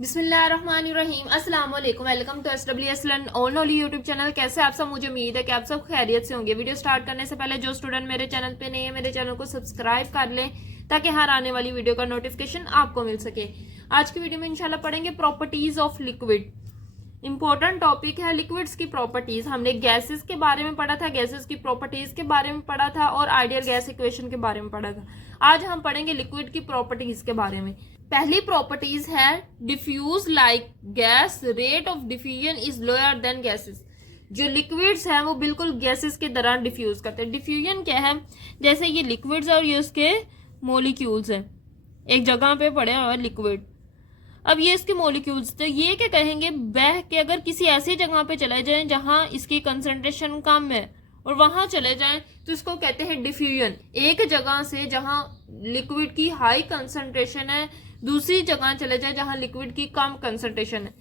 बिस्मिल्लाहिर्रहमानिर्रहीम अस्सलाम वालेकुम। Welcome to SWS learn all knowledge YouTube channel. कैसे आप सब? मुझे उम्मीद है कि आप सब खैरियत से होंगे। वीडियो स्टार्ट करने से पहले जो स्टूडेंट मेरे चैनल पे नहीं है, मेरे चैनल को सब्सक्राइब कर लें ताकि हर आने वाली वीडियो का नोटिफिकेशन आपको मिल सके। आज की वीडियो में इंशाल्लाह पढ़ेंगे properties of liquid. Important topic है लिक्विड्स की प्रॉपर्टीज। हमने गैसेस के बारे में पढ़ा था, गैसेस की प्रॉपर्टीज के बारे में पढ़ा था और आइडियल गैस इक्वेशन के बारे में पढ़ा था। आज हम पढ़ेंगे लिक्विड की प्रॉपर्टीज के बारे में। पहली प्रॉपर्टीज है diffuse like gas, rate of diffusion is lower than gases. जो लिक्विड्स हैं वो बिल्कुल गैसेस के दौरान डिफ्यूज करते हैं। डिफ्यूजन क्या है? जैसे ये लिक्विड्स और ये उसके मॉलिक्यूल्स हैं, एक जगह पे पड़े हुए लिक्विड। अब ये इसके मॉलिक्यूल्स, तो ये क्या कहेंगे, बह के अगर किसी ऐसी जगह पे चले जाएं जहां इसकी कंसंट्रेशन कम है और वहां चले जाएं तो इसको कहते हैं डिफ्यूजन। एक जगह से जहां लिक्विड की हाई कंसंट्रेशन है दूसरी जगह चले जाए जहां लिक्विड की कम कंसंट्रेशन है,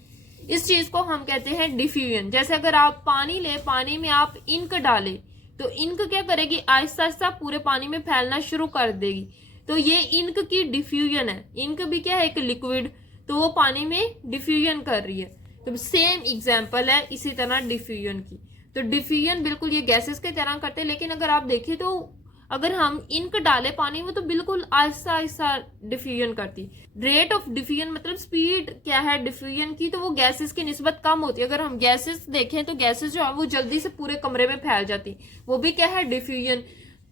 इस चीज को हम कहते हैं डिफ्यूजन। जैसे अगर आप पानी ले, पानी में आप इंक डालें तो इंक क्या करेगी, आहिस्ता आहिस्ता पूरे पानी में फैलना शुरू कर देगी। तो ये इंक की डिफ्यूजन है। इंक भी क्या है, एक लिक्विड, तो वो पानी में डिफ्यूजन कर रही है। तो सेम एग्जांपल है इसी तरह डिफ्यूजन की। तो डिफ्यूजन बिल्कुल ये गैसेस के तरह करते हैं, लेकिन अगर आप देखें तो अगर हम इंक डालें पानी में तो बिल्कुल आहिस्ता आहिस्ता डिफ्यूजन करती। रेट ऑफ डिफ्यूजन मतलब स्पीड क्या है डिफ्यूजन की, तो वो गैसेस की निस्बत कम होती है। अगर हम गैसेस देखें तो गैसेस जो है वो जल्दी से पूरे कमरे में फैल जाती, वो भी क्या है, डिफ्यूजन।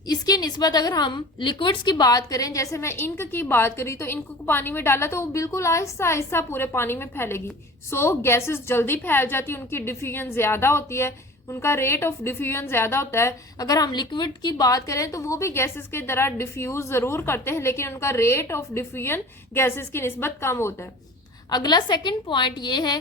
इसकी निस्बत अगर हम लिक्विड्स की बात करें, जैसे मैं इंक की बात करी तो इंक को पानी में डाला तो वो बिल्कुल आहिस्ता आहिस्ता पूरे पानी में फैलेगी। सो गैसेस जल्दी फैल जाती है, उनकी डिफ्यूजन ज्यादा होती है, उनका रेट ऑफ डिफ्यूजन ज्यादा होता है। अगर हम लिक्विड की बात करें तो वो भी गैसेस की तरह डिफ्यूज जरूर करते हैं, लेकिन उनका रेट ऑफ डिफ्यूजन गैसेस की निस्बत कम होता है। अगला सेकंड पॉइंट ये है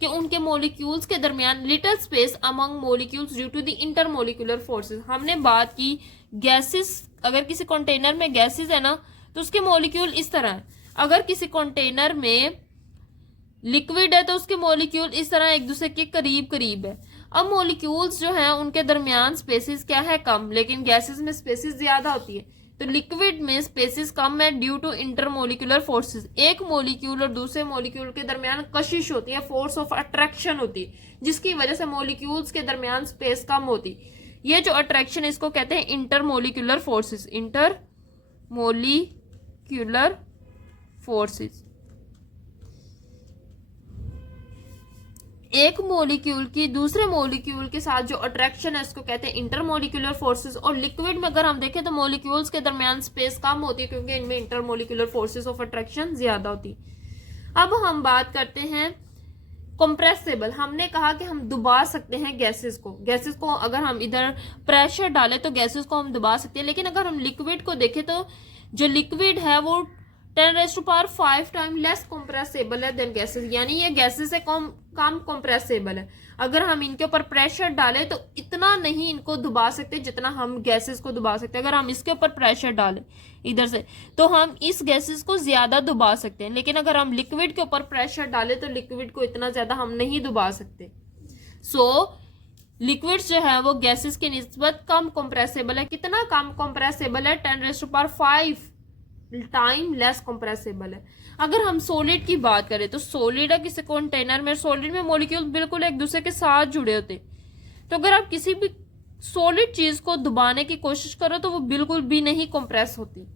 कि उनके मॉलिक्यूल्स के दरमियान little space among molecules due to the intermolecular forces. हमने बात की गैसेस, अगर किसी कंटेनर में गैसेस है ना तो उसके मॉलिक्यूल इस तरह है। अगर किसी कंटेनर में लिक्विड है तो उसके मॉलिक्यूल इस तरह एक दूसरे के करीब करीब है। अब मॉलिक्यूल्स जो हैं उनके दरमियान स्पेसेस क्या है, कम, लेकिन गैसेस में स्पेसेस ज्यादा होती है। तो लिक्विड में स्पेसेस कम है ड्यू टू इंटरमोलिकुलर फोर्सेस। एक मॉलिक्यूल और दूसरे मॉलिक्यूल के दरमियान कशिश होती है, फोर्स ऑफ अट्रैक्शन होती है, जिसकी वजह से मॉलिक्यूल्स के दरमियान स्पेस कम होती। ये जो अट्रैक्शन है इसको कहते हैं इंटरमोलिकुलर फोर्सेस। Intermolecular forces. एक मॉलिक्यूल की दूसरे मॉलिक्यूल के साथ जो अट्रैक्शन है इसको कहते हैं इंटरमोलिकुलर फोर्सेस। और लिक्विड में अगर हम देखें तो मॉलिक्यूल्स के दरमियान स्पेस कम होती है क्योंकि इनमें इंटरमोलिकुलर फोर्सेस ऑफ अट्रैक्शन ज्यादा होती है। अब हम बात करते हैं कंप्रेसिबल। हमने कहा कि हम दबा सकते हैं गैसेस को। गैसेस को अगर हम इधर प्रेशर डालें तो गैसेस को हम दबा सकते हैं, लेकिन अगर हम लिक्विड को देखें तो जो लिक्विड है वो 10⁵ टाइम लेस कंप्रेसिबल है देन गैसेस, यानी ये गैसेस से कम कंप्रेसिबल है। अगर हम इनके ऊपर प्रेशर डालें तो इतना नहीं इनको दबा सकते जितना हम गैसेस को दबा सकते हैं। अगर हम इसके ऊपर प्रेशर डालें इधर से तो हम इस गैसेस को ज्यादा दबा सकते हैं, लेकिन अगर हम लिक्विड के ऊपर प्रेशर डालें तो लिक्विड को इतना ज्यादा हम नहीं दबा सकते। लिक्विड्स जो है वो गैसेस की निस्बत कम कंप्रेसिबल है। कितना कम कंप्रेसिबल है? 10⁵ टाइम लेस कंप्रेसिबल है। अगर हम सॉलिड की बात करें तो सॉलिड है किसी कंटेनर में, सॉलिड में मॉलिक्यूल बिल्कुल एक दूसरे के साथ जुड़े होते। तो अगर आप किसी भी सॉलिड चीज को दबाने की कोशिश करो तो वो बिल्कुल भी नहीं कंप्रेस होती।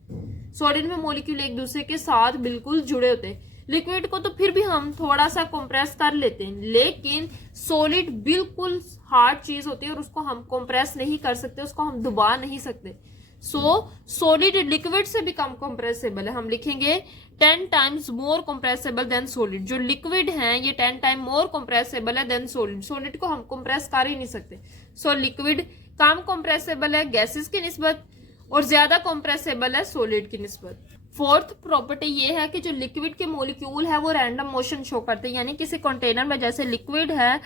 सॉलिड में मॉलिक्यूल एक दूसरे के साथ बिल्कुल जुड़े होते। लिक्विड को तो फिर भी हम थोड़ा सा कंप्रेस कर लेते हैं, लेकिन सॉलिड बिल्कुल हार्ड चीज होती है और उसको हम कंप्रेस नहीं कर सकते, उसको हम दबा नहीं सकते। सॉलिड लिक्विड से भी कम कंप्रेसिबल है। हम लिखेंगे 10 times more compressible than solid. जो लिक्विड है ये 10 टाइम मोर कंप्रेसिबल है देन सॉलिड। सॉलिड को हम कंप्रेस कर ही नहीं सकते। लिक्विड कम कंप्रेसिबल है गैसेस की निस्बत और ज्यादा कंप्रेसिबल है सॉलिड की निस्बत। फोर्थ प्रॉपर्टी ये है कि जो लिक्विड के मॉलिक्यूल है वो रैंडम मोशन शो करते हैं, यानी किसी कंटेनर में जैसे लिक्विड है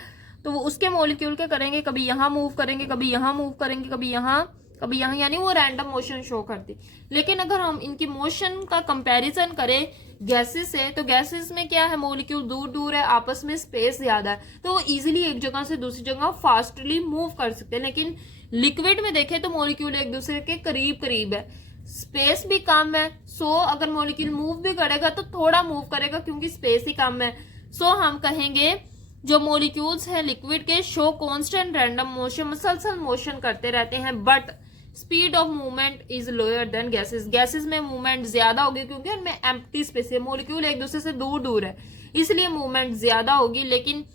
तो वो उसके मॉलिक्यूल क्या करेंगे, कभी यहाँ मूव करेंगे, कभी यहाँ मूव करेंगे, कभी यहाँ, यानी वो रैंडम मोशन शो करती। लेकिन अगर हम इनकी मोशन का कंपैरिजन करें गैसेस से तो गैसेस में क्या है, मॉलिक्यूल दूर दूर है, आपस में स्पेस ज्यादा है, तो वो इजीली एक जगह से दूसरी जगह फास्टली मूव कर सकते हैं। लेकिन लिक्विड में देखें तो मॉलिक्यूल एक दूसरे के करीब करीब है, स्पेस भी कम है, सो अगर मॉलिक्यूल मूव भी करेगा तो थोड़ा मूव करेगा क्योंकि स्पेस ही कम है। सो हम कहेंगे जो मॉलिक्यूल्स हैं लिक्विड के शो कांस्टेंट रैंडम मोशन, मुसलसल मोशन करते रहते हैं, but speed of movement is lower than gases. Gases में मूवमेंट ज्यादा होगी क्योंकि उनमें एम्प्टी स्पेस है, मॉलिक्यूल एक दूसरे से दूर दूर है, इसलिए मूवमेंट ज्यादा होगी। लेकिन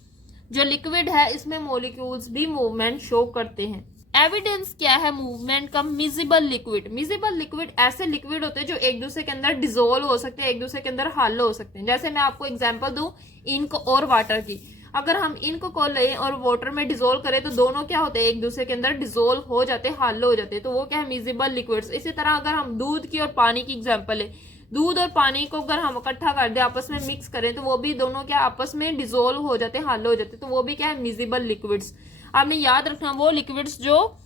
जो लिक्विड है इसमें मॉलिक्यूल्स भी मूवमेंट शो करते हैं। एविडेंस क्या है मूवमेंट का? Miscible liquid. मिजिबल लिक्विड ऐसे लिक्विड होते हैं जो एक दूसरे के अंदर डिसोल्व हो सकते हैं, एक दूसरे के अंदर हल हो सकते हैं। जैसे मैं आपको एग्जांपल दूं इंक और वाटर की। अगर हम इंक को लें और वाटर में डिसोल्व करें तो दोनों क्या होते हैं, एक दूसरे के अंदर डिसोल्व हो जाते हैं, हल हो जाते हैं, तो वो क्या है, मिजिबल लिक्विड्स। इसी तरह अगर हम दूध की और पानी की एग्जांपल है, दूध और पानी को अगर हम इकट्ठा कर दे, आपस में मिक्स करें, तो वो भी दोनों क्या आपस में डिसोल्व हो जाते हैं, हल हो जाते हैं, तो वो भी क्या है, मिजिबल लिक्विड्स। आपने याद रखना वो लिक्विड्स जो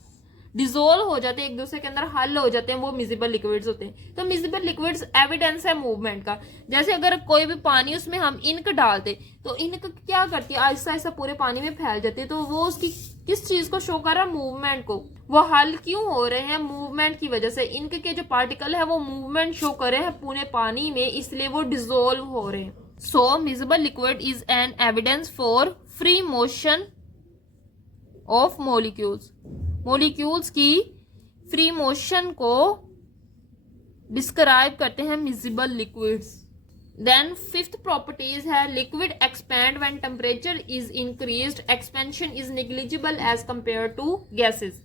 डिसोल्व हो जाते हैं, एक दूसरे के अंदर हल हो जाते हैं, वो मिजिबल लिक्विड्स होते हैं। तो मिजिबल लिक्विड्स एविडेंस है मूवमेंट का। जैसे अगर कोई भी पानी उसमें हम इंक डालते तो इंक क्या करती है, आहिस्ता आहिस्ता पूरे पानी में फैल जाती है, तो वो उसकी किस चीज को शो कर रहा है, मूवमेंट को। वो हल क्यों हो रहे हैं, मूवमेंट की वजह से। इंक के जो पार्टिकल है वो मूवमेंट शो कर रहे हैं पूरे पानी में, इसलिए वो डिसोल्व हो रहे हैं। So miscible liquid is an evidence for free motion of molecules. Molecules की फ्री मोशन को डिस्क्राइब करते हैं miscible liquids. Then fifth properties है liquid expand when temperature is increased, expansion is negligible as compare to gases.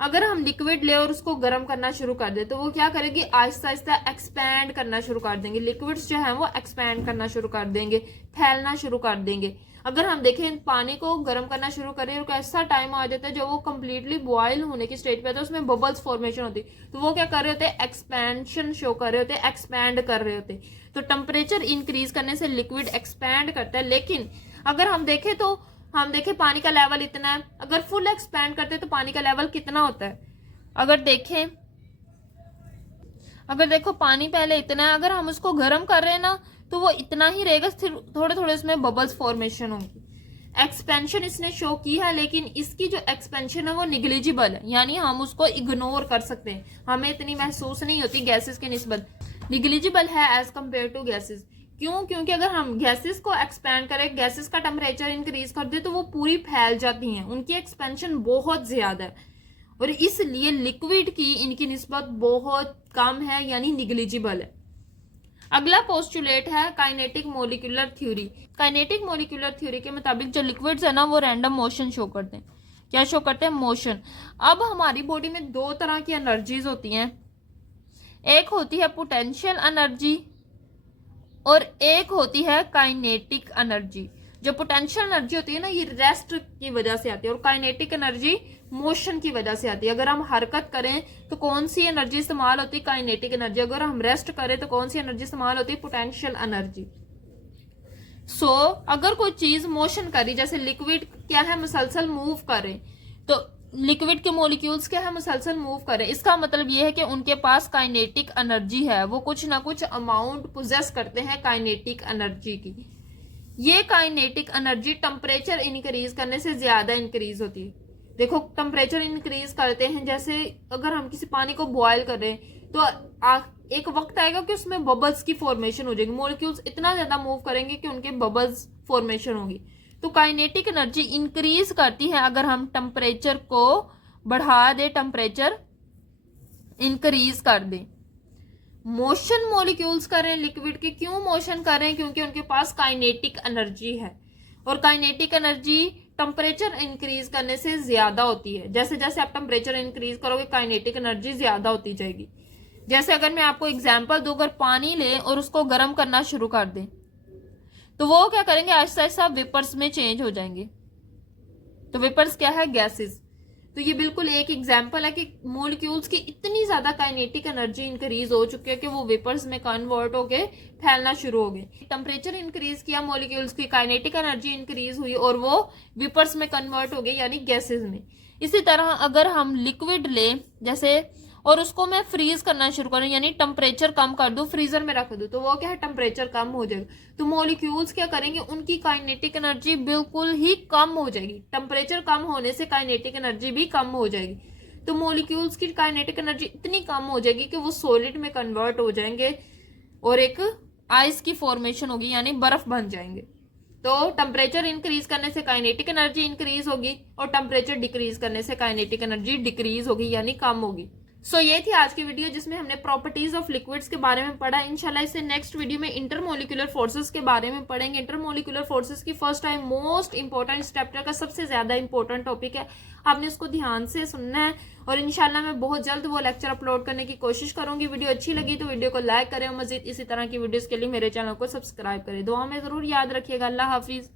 अगर हम liquid ले और उसको गर्म करना शुरू कर दे तो वो क्या करेगी, आहिस्ता आहिस्ता एक्सपैंड करना शुरू कर देंगे। लिक्विड्स जो है वो एक्सपैंड करना शुरू कर देंगे, फैलना शुरू कर देंगे। अगर हम देखें पानी को गर्म करना शुरू करें और ऐसा टाइम आ जाता है जब वो कंप्लीटली बॉयल होने की स्टेज पे आता है, उसमें बबल्स फॉर्मेशन होती है, तो वो क्या कर रहे होते हैं, एक्सपेंशन शो कर रहे होते हैं, एक्सपैंड कर रहे होते हैं। तो टेम्परेचर इंक्रीज करने से लिक्विड एक्सपैंड करता है। लेकिन अगर हम देखें तो हम देखें पानी का लेवल इतना है, अगर फुल एक्सपैंड करते हैं तो पानी का लेवल कितना होता है, अगर देखो पानी पहले इतना है, अगर हम उसको गर्म कर रहे हैं ना तो वो इतना ही रहेगा, थोड़े थोड़े उसमें बबल्स फॉर्मेशन होंगी। एक्सपेंशन इसने शो की है, लेकिन इसकी जो एक्सपेंशन है वो निग्लिजिबल है, यानी हम उसको इग्नोर कर सकते हैं, हमें इतनी महसूस नहीं होती गैसेस के निस्बत। निग्लिजिबल है एज कंपेयर टू गैसेस। क्यों? क्योंकि अगर हम गैसेस को एक्सपैंड करें, गैसेस का टेम्परेचर इंक्रीज कर दे तो वो पूरी फैल जाती हैं, उनकी एक्सपेंशन बहुत ज्यादा है, और इसलिए लिक्विड की इनकी निस्बत बहुत कम है, यानी निग्लिजिबल है। अगला पोस्टुलेट है kinetic molecular theory. Kinetic molecular theory के मुताबिक जो लिक्विड्स है ना वो रैंडम मोशन शो करते हैं। क्या शो करते हैं? मोशन। अब हमारी बॉडी में दो तरह की एनर्जीज होती हैं, एक होती है पोटेंशियल एनर्जी और एक होती है काइनेटिक एनर्जी। जो पोटेंशियल एनर्जी होती है ना ये रेस्ट की वजह से आती है, और काइनेटिक एनर्जी मोशन की वजह से आती है। अगर हम हरकत करें तो कौन सी एनर्जी इस्तेमाल होती है? Kinetic energy. अगर हम रेस्ट करें तो कौन सी एनर्जी इस्तेमाल होती है? Potential energy. सो अगर कोई चीज मोशन करी, जैसे लिक्विड क्या है, मुसलसल मूव करे, तो लिक्विड के मॉलिक्यूल्स क्या है, मुसलसल मूव करे, इसका मतलब ये है कि उनके पास काइनेटिक एनर्जी है, वो कुछ ना कुछ अमाउंट पोजेस करते हैं काइनेटिक एनर्जी की। ये काइनेटिक एनर्जी टेम्परेचर इंक्रीज करने से ज्यादा इंक्रीज होती है। देखो टेम्परेचर इंक्रीज करते हैं, जैसे अगर हम किसी पानी को बॉयल कर रहे हैं तो एक वक्त आएगा कि उसमें बबल्स की फॉर्मेशन हो जाएगी, मॉलिक्यूल्स इतना ज्यादा मूव करेंगे कि उनके बबल्स फॉर्मेशन होगी। तो काइनेटिक एनर्जी इंक्रीज करती है अगर हम टेम्परेचर को बढ़ा दे, टेम्परेचर इंक्रीज कर दे। मोशन मॉलिक्यूल्स कर रहे हैं लिक्विड के, क्यों मोशन कर रहे हैं? क्योंकि उनके पास काइनेटिक एनर्जी है, और काइनेटिक एनर्जी टेम्परेचर इंक्रीज करने से ज्यादा होती है। जैसे जैसे आप टेम्परेचर इंक्रीज करोगे काइनेटिक एनर्जी ज्यादा होती जाएगी। जैसे अगर मैं आपको एग्जांपल दूं, अगर पानी ले और उसको गर्म करना शुरू कर दें तो वो क्या करेंगे, आहिस्ता आहिस्ता वेपर्स में चेंज हो जाएंगे। तो वेपर्स क्या है? गैसेस। तो ये बिल्कुल एक एग्जांपल है कि मॉलिक्यूल्स की इतनी ज्यादा काइनेटिक एनर्जी इंक्रीज हो चुकी है कि वो वेपर्स में कन्वर्ट होके फैलना शुरू हो गए। टेम्परेचर इंक्रीज किया, मॉलिक्यूल्स की काइनेटिक एनर्जी इंक्रीज हुई और वो वेपर्स में कन्वर्ट हो गए, यानी गैसेस में। इसी तरह अगर हम लिक्विड ले जैसे, और उसको मैं फ्रीज करना शुरू करूं, यानी टेम्परेचर कम कर दूं, फ्रीजर में रख दूं, तो वो क्या है, टेम्परेचर कम हो जाएगा। तो मॉलिक्यूल्स क्या करेंगे, उनकी काइनेटिक एनर्जी बिल्कुल ही कम हो जाएगी। टेम्परेचर कम होने से काइनेटिक एनर्जी भी कम हो जाएगी। तो मॉलिक्यूल्स की काइनेटिक एनर्जी इतनी कम हो जाएगी कि वो सॉलिड में कन्वर्ट हो जाएंगे और एक आइस की फॉर्मेशन होगी, यानी बर्फ बन जाएंगे। तो टेम्परेचर इंक्रीज करने से काइनेटिक एनर्जी इंक्रीज होगी और टेम्परेचर डिक्रीज करने से काइनेटिक एनर्जी डिक्रीज होगी, यानी कम होगी। सो ये थी आज की वीडियो जिसमें हमने प्रॉपर्टीज ऑफ लिक्विड्स के बारे में पढ़ा। इंशाल्लाह इससे नेक्स्ट वीडियो में इंटरमोलिकुलर फोर्सेस के बारे में पढ़ेंगे। इंटरमोलिकुलर फोर्सेस की first time most important chapter का सबसे ज्यादा इंपॉर्टेंट टॉपिक है, आपने उसको ध्यान से सुनना है और इंशाल्लाह मैं बहुत जल्द वो लेक्चर अपलोड करने की कोशिश करूंगी। वीडियो अच्छी लगी तो वीडियो को लाइक करें और मजीद इसी तरह की वीडियोस के लिए मेरे चैनल को सब्सक्राइब करें। दुआ में जरूर याद रखिएगा। अल्लाह हाफिज।